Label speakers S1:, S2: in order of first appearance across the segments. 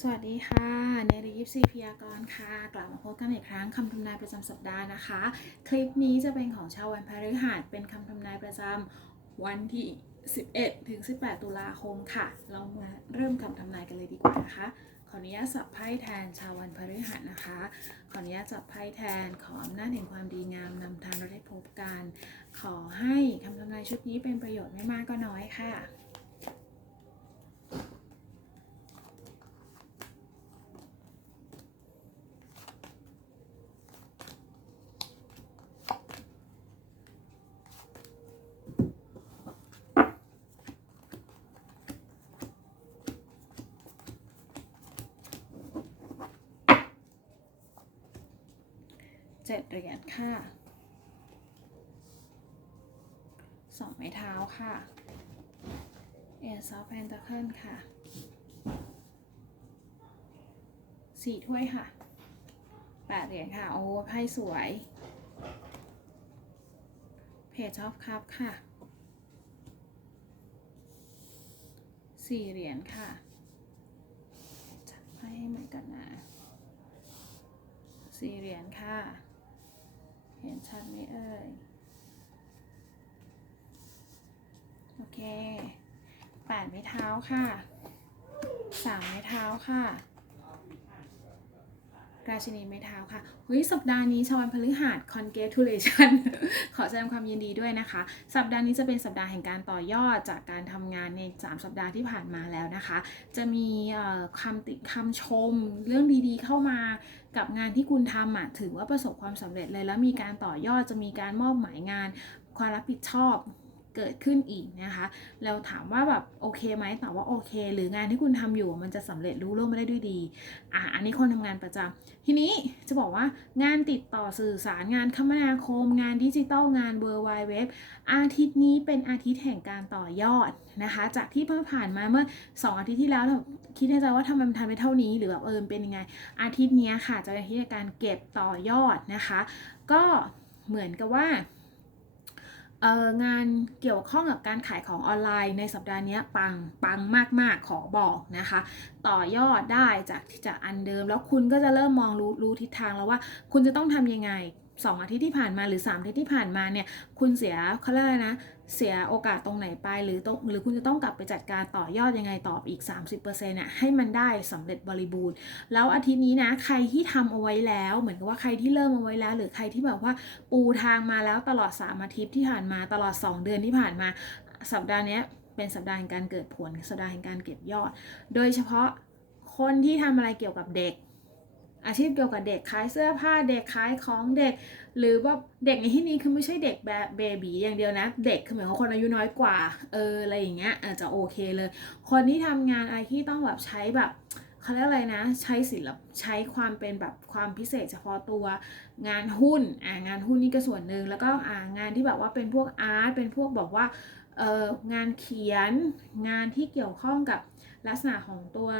S1: สวัสดีค่ะในรียิปซีพยากรณ์ค่ะ กลับมาพบกันอีกครั้งคำทำนายประจำสัปดาห์นะคะ คลิปนี้จะเป็นของชาววันพฤหัสเป็นคำทำนายประจำวันที่ 11 ถึง 18 ตุลาคมค่ะ เรามาเริ่มคำทำนายกันเลยดีกว่านะคะ ขออนุญาตสับไพ่แทนชาววันพฤหัสนะคะ ขออนุญาตจับไพ่แทนขออำนาจแห่งความดีงามนำทางเราได้พบกัน ขอให้คำทำนายชุดนี้เป็นประโยชน์ไม่มากก็น้อยค่ะ เจ็ดเหรียญค่ะสองไม้เท้าค่ะเอซอฟแพนตะเคิลค่ะสี่ถ้วยค่ะแปดเหรียญค่ะ โอ้ไพ่สวยเพจชอฟคัพค่ะสี่เหรียญค่ะจัดไพ่ให้ใหม่ก่อนนะสี่เหรียญค่ะ เห็นชัดไหมเอ่ย โอเคแปดไม้เท้าค่ะสามไม้เท้าค่ะ ราชินีไม้เท้าค่ะเฮ้ยสัปดาห์นี้ชาววันพฤหัส congratulation ขอแสดงความยินดีด้วยนะคะ สัปดาห์นี้จะเป็นสัปดาห์แห่งการต่อยอดจากการทำงานใน 3 สัปดาห์ที่ผ่านมาแล้วนะคะ จะมีคำติคำชมเรื่องดีๆ เข้ามากับงานที่คุณทำอะถือว่าประสบความสำเร็จเลย แล้วมีการต่อยอดจะมีการมอบหมายงานความรับผิดชอบ เกิดขึ้นอีกนะคะ แล้วถามว่าแบบโอเคไหมตอบว่าโอเค หรืองานที่คุณทำอยู่มันจะสำเร็จรู้ล่วงไปได้ด้วยดีอะอันนี้คนทำงานประจำทีนี้จะบอกว่างานติดต่อสื่อสารงานคมนาคม งานดิจิตอลงานเบอร์ไวเว็บอาทิตย์นี้เป็นอาทิตย์แห่งการต่อยอดนะคะ จากที่เพิ่งผ่านมาเมื่อ 2 อาทิตย์ที่แล้วเราคิดในใจว่าทำไมมันทำไปเท่านี้หรือแบบเออเป็นยังไง อาทิตย์นี้ค่ะจะเป็นอาทิตย์การเก็บต่อยอดนะคะ ก็เหมือนกับว่า งานเกี่ยวข้องกับการขายของออนไลน์ในสัปดาห์นี้ปังปังมาก ๆ ขอบอกนะคะ ต่อยอดได้จากจากอันเดิม แล้วคุณก็จะเริ่มมองรู้รู้ทิศทางแล้วว่า คุณจะต้องทำยังไงสองอาทิตย์ที่ผ่านมาหรือ3อาทิตย์ที่ผ่านมาเนี่ย คุณเสียเขาเรียกอะไรนะ เสียโอกาสตรงไหนไปหรือตรงหรือคุณจะต้องกลับไปจัดการต่อยอดยังไงต่ออีก 30%น่ะให้มันได้สำเร็จบริบูรณ์ แล้วอาทิตย์นี้นะใครที่ทำเอาไว้แล้ว เหมือนกับว่าใครที่เริ่มเอาไว้แล้ว หรือใครที่แบบว่าปูทางมาแล้วตลอด 3 อาทิตย์ที่ผ่านมาตลอด 2 เดือนที่ผ่านมาสัปดาห์นี้เป็นสัปดาห์แห่งการเกิดผลสัปดาห์แห่งการเก็บยอด โดยเฉพาะคนที่ทำอะไรเกี่ยวกับเด็ก อาชีพเกี่ยวกับเด็กขายเสื้อผ้าเด็กขายของเด็ก หรือว่าเด็กในที่นี้คือไม่ใช่เด็กแบบเบบีอย่างเดียวนะ เด็กคือเหมือนกับคนอายุน้อยกว่าเอออะไรอย่างเงี้ยอาจจะโอเคเลย คนที่ทำงานอะไรที่ต้องแบบใช้แบบเขาเรียกอะไรนะใช้ศิลปใช้ความเป็นแบบความพิเศษเฉพาะตัวงานหุ้นอ่างานหุ้นนี่ก็ส่วนหนึ่งแล้วก็อ่างานที่แบบว่าเป็นพวกอาร์ตเป็นพวกบอกว่าเอองานเขียนงานที่เกี่ยวข้องกับ ลักษณะของตัว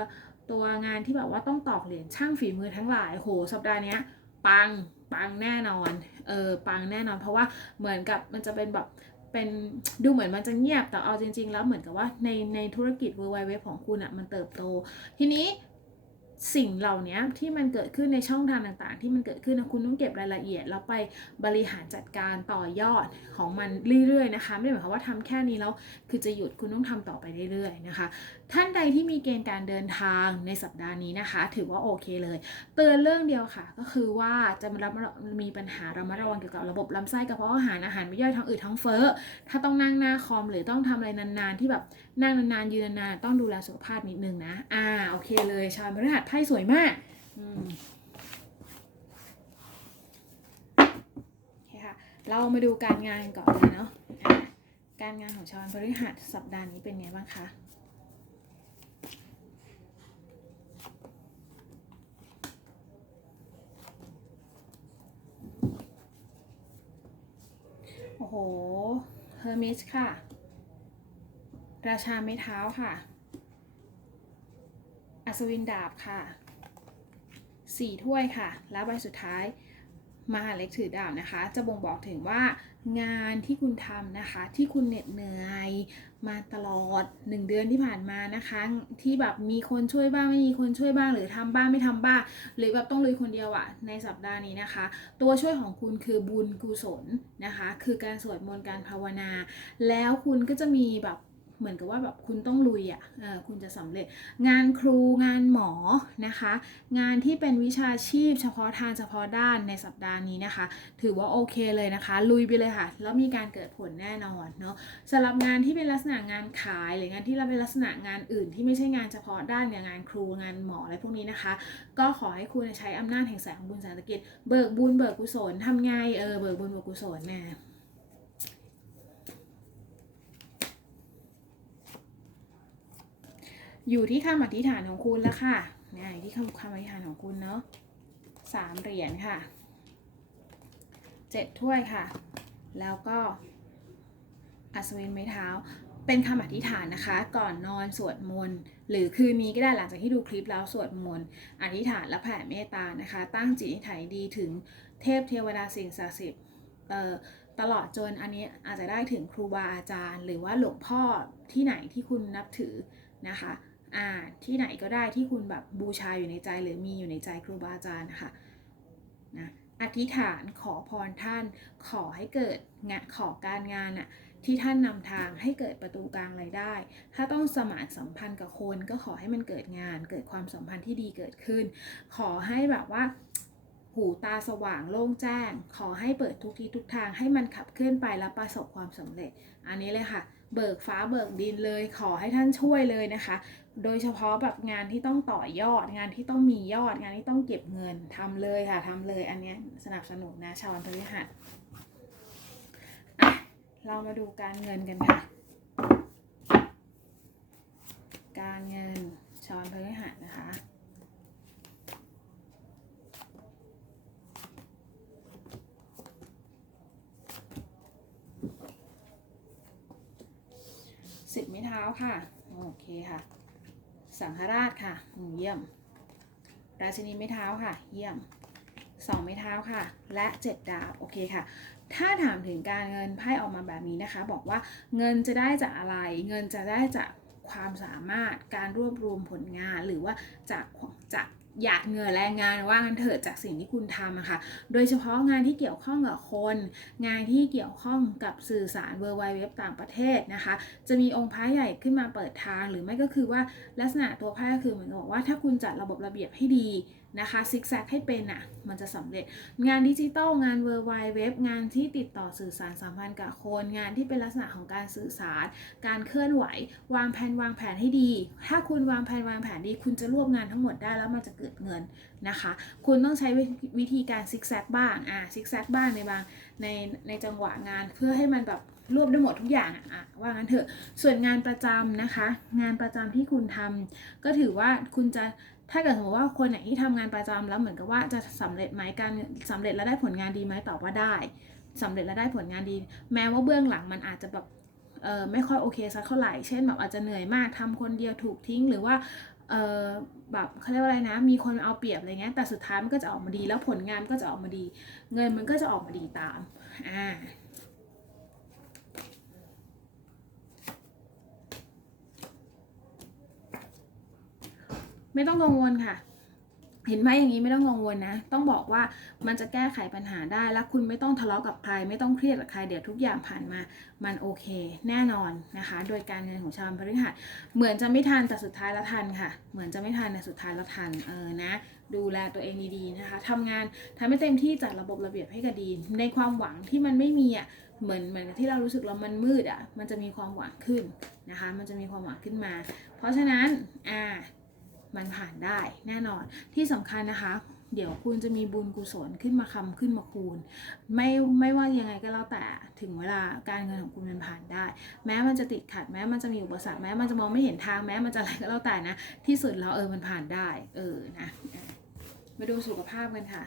S1: ตัวงานที่แบบว่าต้องตอกเหรียญช่างฝีมือทั้งหลายโหสัปดาห์นี้ปังปังแน่นอนเออปังแน่นอน เพราะว่าเหมือนกับมันจะเป็นแบบเป็นดูเหมือนมันจะเงียบแต่เอาจริง ๆ แล้วเหมือนกับว่าในในธุรกิจ World Wide Web ของคุณอะ่ะมันเติบโต ทีนี้สิ่งเหล่านี้ที่มันเกิดขึ้นในช่องทางต่างๆ ที่มันเกิดขึ้นนะคุณต้องเก็บรายละเอียด แล้วไปบริหารจัดการต่อยอดของมันเรื่อยๆนะคะ ไม่ได้หมายความว่าทำแค่นี้แล้วคือจะหยุดคุณต้องทำต่อไปเรื่อยๆนะคะ ท่านใดที่มีเกณฑ์การเดินทางในสัปดาห์นี้นะคะ ถือว่าโอเคเลย เตือนเรื่องเดียวค่ะ ก็คือว่าจะมารับมีปัญหาระมัดระวังเกี่ยวกับระบบลำไส้กระเพาะอาหารอาหารไม่ย่อยท้องอืดท้องเฟ้อถ้าต้องนั่งหน้าคอมหรือต้องทำอะไรนานๆ ที่แบบนั่งนานๆยืนนานๆต้องดูแลสุขภาพนิดนึงนะอ่าโอเคเลย ชาวพฤหัสไพ่สวยมากอืมโอเคค่ะเรามาดูการงานก่อนเลยเนาะอะการงานของชาวพฤหัสสัปดาห์นี้เป็นไงบ้างคะ อ้โหเฮอร์มิสค่ะ ราชาไม้เท้าค่ะ อัศวินดาบค่ะสี่ถ้วยค่ะ แล้วใบสุดท้ายมหาเล็กถือดาบนะคะ จะบ่งบอกถึงว่า งานที่คุณทำนะคะ ที่คุณเหน็ดเหนื่อยมาตลอด 1 เดือนที่ผ่านมานะคะ ที่แบบมีคนช่วยบ้างไม่มีคนช่วยบ้างหรือทำบ้างไม่ทำบ้าง หรือแบบต้องลุยคนเดียวอะในสัปดาห์นี้นะคะ ตัวช่วยของคุณคือบุญกุศลนะคะ คือการสวดมนต์การภาวนา แล้วคุณก็จะมีแบบ เหมือนกับว่าแบบคุณต้องลุยอะ่ะคุณจะสำเร็จ งานครูงานหมอนะคะ งานที่เป็นวิชาชีพ เฉพาะทางเฉพาะด้านในสัปดาห์นี้นะคะ ถือว่าโอเคเลยนะคะ ลุยไปเลยค่ะ แล้วมีการเกิดผลแน่นอนเนาะสำหรับงานที่เป็นลักษณะงานขาย หรืองานที่เราเป็นลักษณะงานอื่น ที่ไม่ใช่งานเฉพาะด้านอย่างงานครูงานหมออะไรพวกนี้นะคะ ก็ขอให้คุณใช้อำนาจแห่งแสงของบุญสงตะกิจเบิกบุญเบิกกุศลทำไงเออเบิกบุญเบิกกุศลแน่ อยู่ที่คำอธิษฐานของคุณแล้วค่ะนี่ที่คำคำอธิษฐานของคุณเนาะสามเหรียญค่ะเจ็ดถ้วยค่ะ แล้วก็อัศวินไม้เท้า เป็นคำอธิษฐานนะคะ ก่อนนอนสวดมนต์หรือคืนนี้ก็ได้หลังจากที่ดูคลิปแล้วสวดมนต์อธิษฐานและแผ่เมตตานะคะ ตั้งจิตอธิษฐานดีถึงเทพเทวดาสิ่งศักดิ์สิทธิ์เอ่อตลอดจนอันนี้อาจจะได้ถึงครูบาอาจารย์ หรือว่าหลวงพ่อที่ไหนที่คุณนับถือนะคะ อ่าที่ไหนก็ได้ที่คุณแบบบูชาอยู่ในใจหรือมีอยู่ในใจครูบาอาจารย์นะคะนะอธิษฐานขอพรท่าน ขอให้เกิดงานขอการงานอะที่ท่านนำทางให้เกิดประตูกลางรายได้ ถ้าต้องสมานสัมพันธ์กับคนก็ขอให้มันเกิดงาน เกิดความสัมพันธ์ที่ดีเกิดขึ้น ขอให้แบบว่าหูตาสว่างโล่งแจ้ง ขอให้เปิดทุกที่ทุกทางให้มันขับเคลื่อนไปแล้วประสบความสำเร็จ อันนี้เลยค่ะ เบิกฟ้าเบิกดินเลย ขอให้ท่านช่วยเลยนะคะ โดยเฉพาะแบบงานที่ต้องต่อยอด งานที่ต้องมียอด งานที่ต้องเก็บเงินทำเลยค่ะทำเลย อันนี้สนับสนุนนะชาวันพฤหัสอะเรามาดูการเงินกันค่ะ การเงินชาววันพฤหัสนะคะ สิบไม้เท้าค่ะ โอเคค่ะ สังหราชค่ะเยี่ยม ราชินีไม้เท้าค่ะ เยี่ยมสองไม้เท้าค่ะ และเจ็ดดาบโอเคค่ะ ถ้าถามถึงการเงินไพ่ออกมาแบบนี้นะคะ บอกว่าเงินจะได้จากอะไร เงินจะได้จาก ความสามารถการรวบรวมผลงานหรือว่าจากจากหยาดเหงื่อแรงงานว่างันเถิดจากสิ่งที่คุณทำอะค่ะ โดยเฉพาะงานที่เกี่ยวข้องกับคน งานที่เกี่ยวข้องกับสื่อสารเวอร์ไวเว็บต่างประเทศนะคะ จะมีองค์พระใหญ่ขึ้นมาเปิดทาง หรือไม่ก็คือว่าลักษณะตัวไพ่ก็คือเหมือนกับว่าถ้าคุณจัดระบบระเบียบให้ดี นะคะซิกแซกให้เป็นอะมันจะสำเร็จงานดิจิตอลงานเวอร์ไวเว็บงานที่ติดต่อสื่อสารสัมพันธ์กับคนงานที่เป็นลักษณะของการสื่อสาร การเคลื่อนไหว วางแผนวางแผนให้ดี ถ้าคุณวางแผนวางแผนดี คุณจะรวบงานทั้งหมดได้แล้วมันจะเกิดเงินนะคะ คุณต้องใช้วิธีการซิกแซกบ้างอ่าซิกแซกบ้างในบางในในจังหวะงานเพื่อให้มันแบบรวบได้หมดทุกอย่างอะอะว่างั้นเถอะส่วนงานประจำนะคะ งานประจำที่คุณทำก็ถือว่าคุณจะ ถ้าเกิดสมมติว่าคนไหนที่ทำงานประจำแล้วเหมือนกับว่าจะสำเร็จไหมการสำเร็จแล้วได้ผลงานดีไหมตอบว่าได้สำเร็จแล้วได้ผลงานดี แม้ว่าเบื้องหลังมันอาจจะแบบเออไม่ค่อยโอเคสักเท่าไหร่ เช่นแบบอาจจะเหนื่อยมากทำคนเดียวถูกทิ้งหรือว่าเออแบบเขาเรียกว่าอะไรนะ มีคนเอาเปรียบอะไรเงี้ย แต่สุดท้ายมันก็จะออกมาดี แล้วผลงานก็จะออกมาดี เงินมันก็จะออกมาดีตาม อ่า ไม่ต้องกังวลค่ะ เห็นไหมอย่างนี้ไม่ต้องกังวลนะ ต้องบอกว่ามันจะแก้ไขปัญหาได้ แล้วคุณไม่ต้องทะเลาะกับใคร ไม่ต้องเครียดกับใคร เดี๋ยวทุกอย่างผ่านมา มันโอเค แน่นอนนะคะ โดยการเงินของชาวพฤหัสเหมือนจะไม่ทันแต่สุดท้ายแล้วทันค่ะ เหมือนจะไม่ทันแต่สุดท้ายแล้วทัน เออ นะดูแลตัวเองดีๆนะคะทำงานทำให้เต็มที่จัดระบบระเบียบให้กับดี ในความหวังที่มันไม่มีอะ เหมือนเหมือนที่เรารู้สึกเรามันมืดอะ มันจะมีความหวังขึ้นนะคะ มันจะมีความหวังขึ้นมา เพราะฉะนั้น อ่า มันผ่านได้แน่นอนที่สำคัญนะคะ เดี๋ยวคุณจะมีบุญกุศลขึ้นมาคำขึ้นมาคูณ ไม่ไม่ว่ายังไงก็แล้วแต่ถึงเวลาการเงินของคุณมันผ่านได้ แม้มันจะติดขัด แม้มันจะมีอุปสรรคแม้มันจะมองไม่เห็นทางแม้มันจะอะไรก็แล้วแต่นะ ที่สุดแล้วเออมันผ่านได้เออนะมาดูสุขภาพกันค่ะ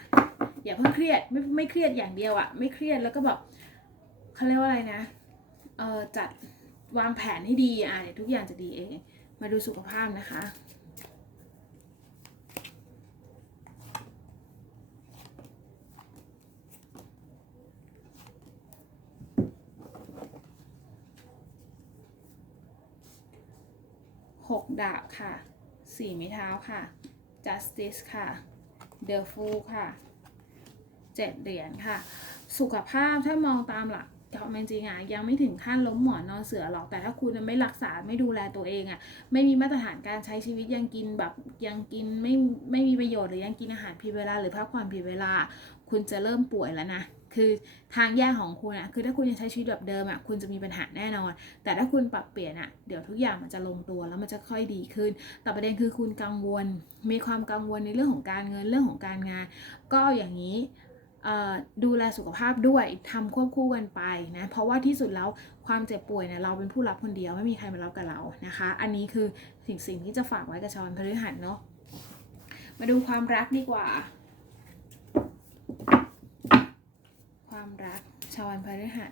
S1: อย่าเพิ่งเครียดไม่ไม่เครียดอย่างเดียวอะไม่เครียดแล้วก็แบบเขาเรียกว่าอะไรนะเออจัดวางแผนให้ดีอะเดี๋ยวทุกอย่างจะดีเอง มาดูสุขภาพนะคะ หก ดาบค่ะสี่ไม้เท้าค่ะ justice ค่ะ the fool ค่ะเจ็ดเหรียญค่ะ สุขภาพถ้ามองตามหลักความเป็นจริงอะยังไม่ถึงขั้นล้มหมอนนอนเสือหรอกแต่ถ้าคุณไม่รักษาไม่ดูแลตัวเองอะไม่มีมาตรฐานการใช้ชีวิตยังกินแบบยังกินไม่ไม่มีประโยชน์หรือยังกินอาหารผิดเวลาหรือพักผ่อนผิดเวลา คุณจะเริ่มป่วยแล้วนะ คือทางแยกของคุณอะคือถ้าคุณยังใช้ชีวิตแบบเดิมอะคุณจะมีปัญหาแน่นอน แต่ถ้าคุณปรับเปลี่ยนอะเดี๋ยวทุกอย่างมันจะลงตัวแล้วมันจะค่อยดีขึ้น แต่ประเด็นคือคุณกังวล มีความกังวลในเรื่องของการเงินเรื่องของการงาน ก็อย่างนี้ดูแลสุขภาพด้วยทำควบคู่กันไปนะ เพราะว่าที่สุดแล้วความเจ็บป่วยเนี่ยเราเป็นผู้รับคนเดียวไม่มีใครมารับกับเรานะคะ อันนี้คือสิ่งสิ่งที่จะฝากไว้กับชาวพฤหัสเนาะมาดูความรักดีกว่า ความรัก ชาววันพฤหัส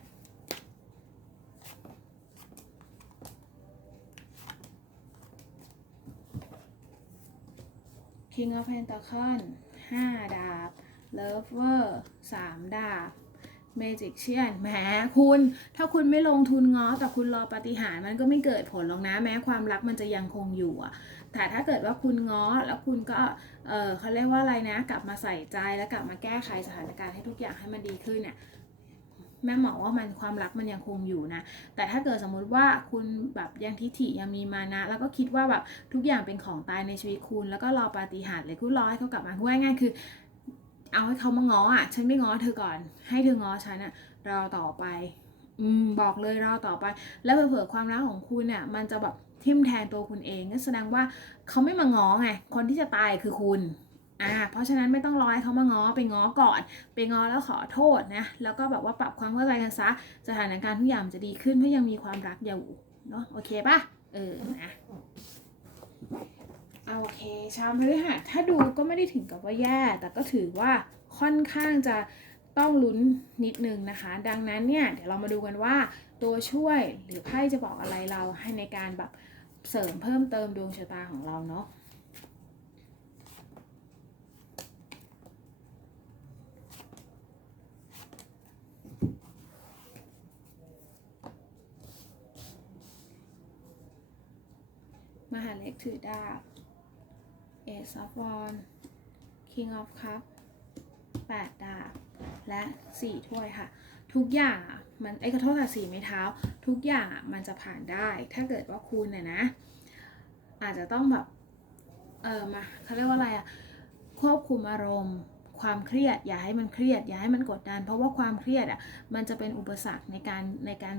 S1: King of Pentacle 5ดาบ Lover 3ดาบ Magician แหมคุณ ถ้าคุณไม่ลงทุนง้อแต่คุณรอปฏิหารมันก็ไม่เกิดผลหรอกนะ แม้ความรักมันจะยังคงอยู่อะ แต่ถ้าเกิดว่าคุณง้อแล้วคุณก็เออเขาเรียกว่าอะไรนะ กลับมาใส่ใจแล้วกลับมาแก้ไขสถานการณ์ให้ทุกอย่างให้มันดีขึ้นเนี่ยแม่หมอว่ามันความรักมันยังคงอยู่นะ แต่ถ้าเกิดสมมุติว่าคุณแบบยังทิฐิยังมีมานะ แล้วก็คิดว่าแบบทุกอย่างเป็นของตายในชีวิตคุณ แล้วก็รอปาฏิหาริย์เลยคุณรอให้เขากลับมาพูดง่ายๆคือ เอาให้เขามาง้ออะ ฉันไม่ง้อเธอก่อน ให้เธอง้อฉันอะรอต่อไป อืมบอกเลยรอต่อไป แล้วเผื่อความรักของคุณเนี่ยมันจะแบบ ทิ่มแทนตัวคุณเองก็แสดงว่าเขาไม่มาง้อไงคนที่จะตายคือคุณอ่าเพราะฉะนั้นไม่ต้องรอให้เขามาง้อไปง้อก่อน ไปง้อแล้วขอโทษนะแล้วก็แบบว่าปรับความเข้าใจกันซะสถานการณ์ทุกอย่างจะดีขึ้นเพราะยังมีความรักอยู่เนาะโอเคปะเออนะโอเคชาวพฤหัสถ้าดูก็ไม่ได้ถึงกับว่าแย่ แต่ก็ถือว่าค่อนข้างจะต้องลุ้นนิดนึงนะคะ ดังนั้นเนี่ย เดี๋ยวเรามาดูกันว่า ตัวช่วยหรือไพ่จะบอกอะไรเราให้ในการแบบเสริมเพิ่มเติมดวงชะตาของเราเนาะมหาเล็กถือดาบ Ace of Wands King of Cup 8ดาบ และ 4 ถ้วยค่ะ ทุกอย่างมันไอ้ยขอโทษค่ะสีไม้เท้า ทุกอย่างมันจะผ่านได้ ถ้าเกิดว่าคุณเนี่ยนะ อาจจะต้องแบบเออมาเขาเรียกว่าอะไรอะควบคุมอารมณ์ความเครียด อย่าให้มันเครียด อย่าให้มันกดดัน เพราะว่าความเครียดอะมันจะเป็นอุปสรรคในการในการ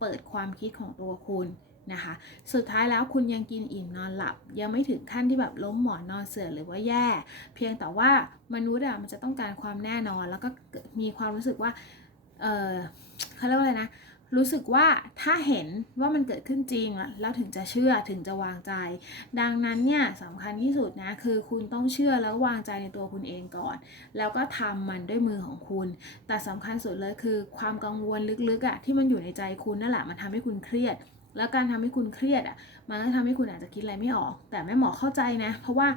S1: เปิดความคิดของตัวคุณนะคะ สุดท้ายแล้วคุณยังกินอิ่มนอนหลับ ยังไม่ถึงขั้นที่แบบล้มหมอนนอนเสื่อหรือว่าแย่ เพียงแต่ว่ามนุษย์อะมันจะต้องการความแน่นอน แล้วก็มีความรู้สึกว่า เออเขาเรียกว่าอะไรนะ รู้สึกว่าถ้าเห็นว่ามันเกิดขึ้นจริงแล้วถึงจะเชื่อถึงจะวางใจ ดังนั้นเนี่ยสำคัญที่สุดนะคือคุณต้องเชื่อแล้ววางใจในตัวคุณเองก่อน แล้วก็ทำมันด้วยมือของคุณ แต่สำคัญสุดเลยคือความกังวลลึกๆอะที่มันอยู่ในใจคุณนั่นแหละมันทำให้คุณเครียดแล้วการทำให้คุณเครียดอะ มันก็ทำให้คุณอาจจะคิดอะไรไม่ออก แต่แม่หมอเข้าใจนะ เพราะว่า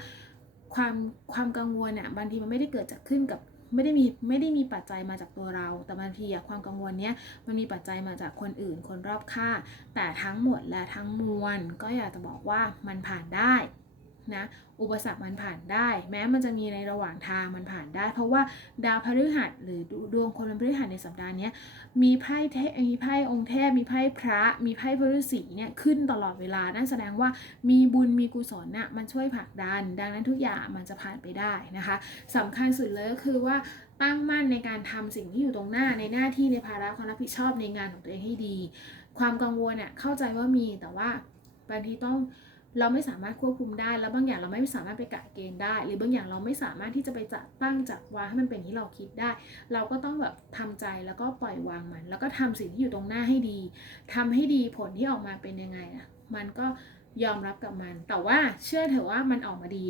S1: ความความกังวลอะบางทีมันไม่ได้เกิดจากขึ้นกับ ไม่ได้มีไม่ได้มีปัจจัยมาจากตัวเรา แต่บางทีอะความกังวลเนี้ยมันมีปัจจัยมาจากคนอื่นคนรอบข้างแต่ทั้งหมดและทั้งมวลก็อยากจะบอกว่ามันผ่านได้ นะอุปสรรคมันผ่านได้ แม้มันจะมีในระหว่างทางมันผ่านได้ เพราะว่าดาวพฤหัสหรือดวงคนพฤหัสในสัปดาห์นี้มีไพ่เทพมีไพ่องค์เทพมีไพ่พระ มีไพ่พระฤาษีเนี่ยขึ้นตลอดเวลานั่นแสดงว่ามีบุญมีกุศลน่ะมันช่วยผลักดัน ดังนั้นทุกอย่างมันจะผ่านไปได้นะคะสำคัญสุดเลยก็คือว่าตั้งมั่นในการทำสิ่งที่อยู่ตรงหน้าในหน้าที่ในภาระความรับผิดชอบในงานของตัวเองให้ดี ความกังวลเนี่ยเข้าใจว่ามีแต่ว่าบางทีต้อง เราไม่สามารถควบคุมได้ แล้วบางอย่างเราไม่สามารถไปกะเกณฑ์ได้ หรือบางอย่างเราไม่สามารถที่จะไปจัดตั้งจัดวางให้มันเป็นที่เราคิดได้ เราก็ต้องแบบทำใจแล้วก็ปล่อยวางมัน แล้วก็ทำสิ่งที่อยู่ตรงหน้าให้ดีทำให้ดีผลที่ออกมาเป็นยังไงอะมันก็ยอมรับกับมัน แต่ว่าเชื่อเถอะว่ามันออกมาดี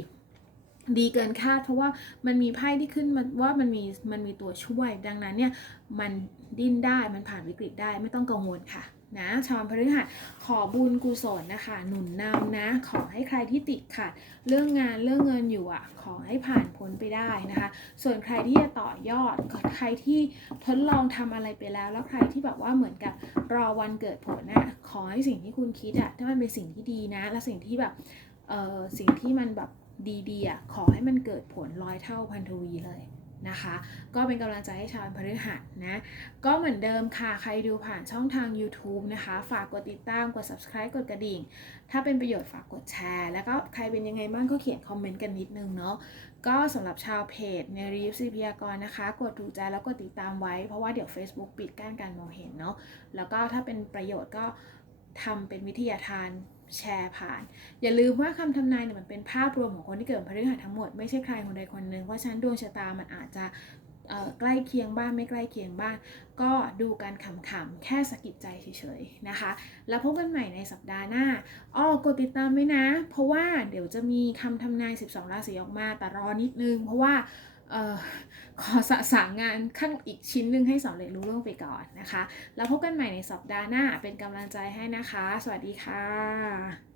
S1: ดีเกินคาดเพราะว่ามันมีไพ่ที่ขึ้นมาว่ามันมีมันมีตัวช่วย ดังนั้นเนี่ยมันดิ้นได้มันผ่านวิกฤตได้ไม่ต้องกังวลค่ะ นะชาวพฤหัสขอบุญกุศลนะคะ หนุนนำนะ ขอให้ใครที่ติดขัด เรื่องงานเรื่องเงินอยู่อะ ขอให้ผ่านพ้นไปได้นะคะ ส่วนใครที่จะต่อยอดใครที่ทดลองทำอะไรไปแล้ว แล้วใครที่แบบว่าเหมือนกับรอวันเกิดผลน่ะขอให้สิ่งที่คุณคิดอะถ้ามันเป็นสิ่งที่ดีนะ และสิ่งที่แบบเออสิ่งที่มันแบบดีๆอะขอให้มันเกิดผลร้อยเท่าพันทวีเลย นะคะ ก็เป็นกำลังใจให้ชาวพฤหัสนะก็เหมือนเดิมค่ะ ใครดูผ่านช่องทาง YouTube นะคะ ฝากกดติดตามกด subscribe กดกระดิ่ง ถ้าเป็นประโยชน์ฝากกดแชร์ แล้วก็ใครเป็นยังไงบ้างก็เขียนคอมเมนต์กันนิดนึงเนาะก็สำหรับชาวเพจในรีฟซีพยากรนะคะ กดถูกใจแล้วกดติดตามไว้เพราะว่าเดี๋ยว Facebook ปิดกั้นการมองเห็นเนาะแล้วก็ถ้าเป็นประโยชน์ก็ทำเป็นวิทยาทาน แชร์ผ่าน อย่าลืมว่าคำทำนายเนี่ยมันเป็นภาพรวมของคนที่เกิดพฤหัสทั้งหมดไม่ใช่ใครคนใดคนหนึ่งเพราะฉะนั้นดวงชะตามันอาจจะใกล้เคียงบ้างไม่ใกล้เคียงบ้าง ก็ดูกันขำๆ แค่สะกิดใจเฉยๆนะคะ แล้วพบกันใหม่ในสัปดาห์หน้าอ้อกดติดตามไว้นะ เพราะว่าเดี๋ยวจะมีคำทำนาย 12 ราศีออกมาแต่รอนิดนึง เพราะว่า ขอสะสางงานขั้นอีกชิ้นหนึ่งให้สำเร็จรู้เรื่องไปก่อนนะคะ แล้วพบกันใหม่ในสัปดาห์หน้าเป็นกำลังใจให้นะคะ สวัสดีค่ะ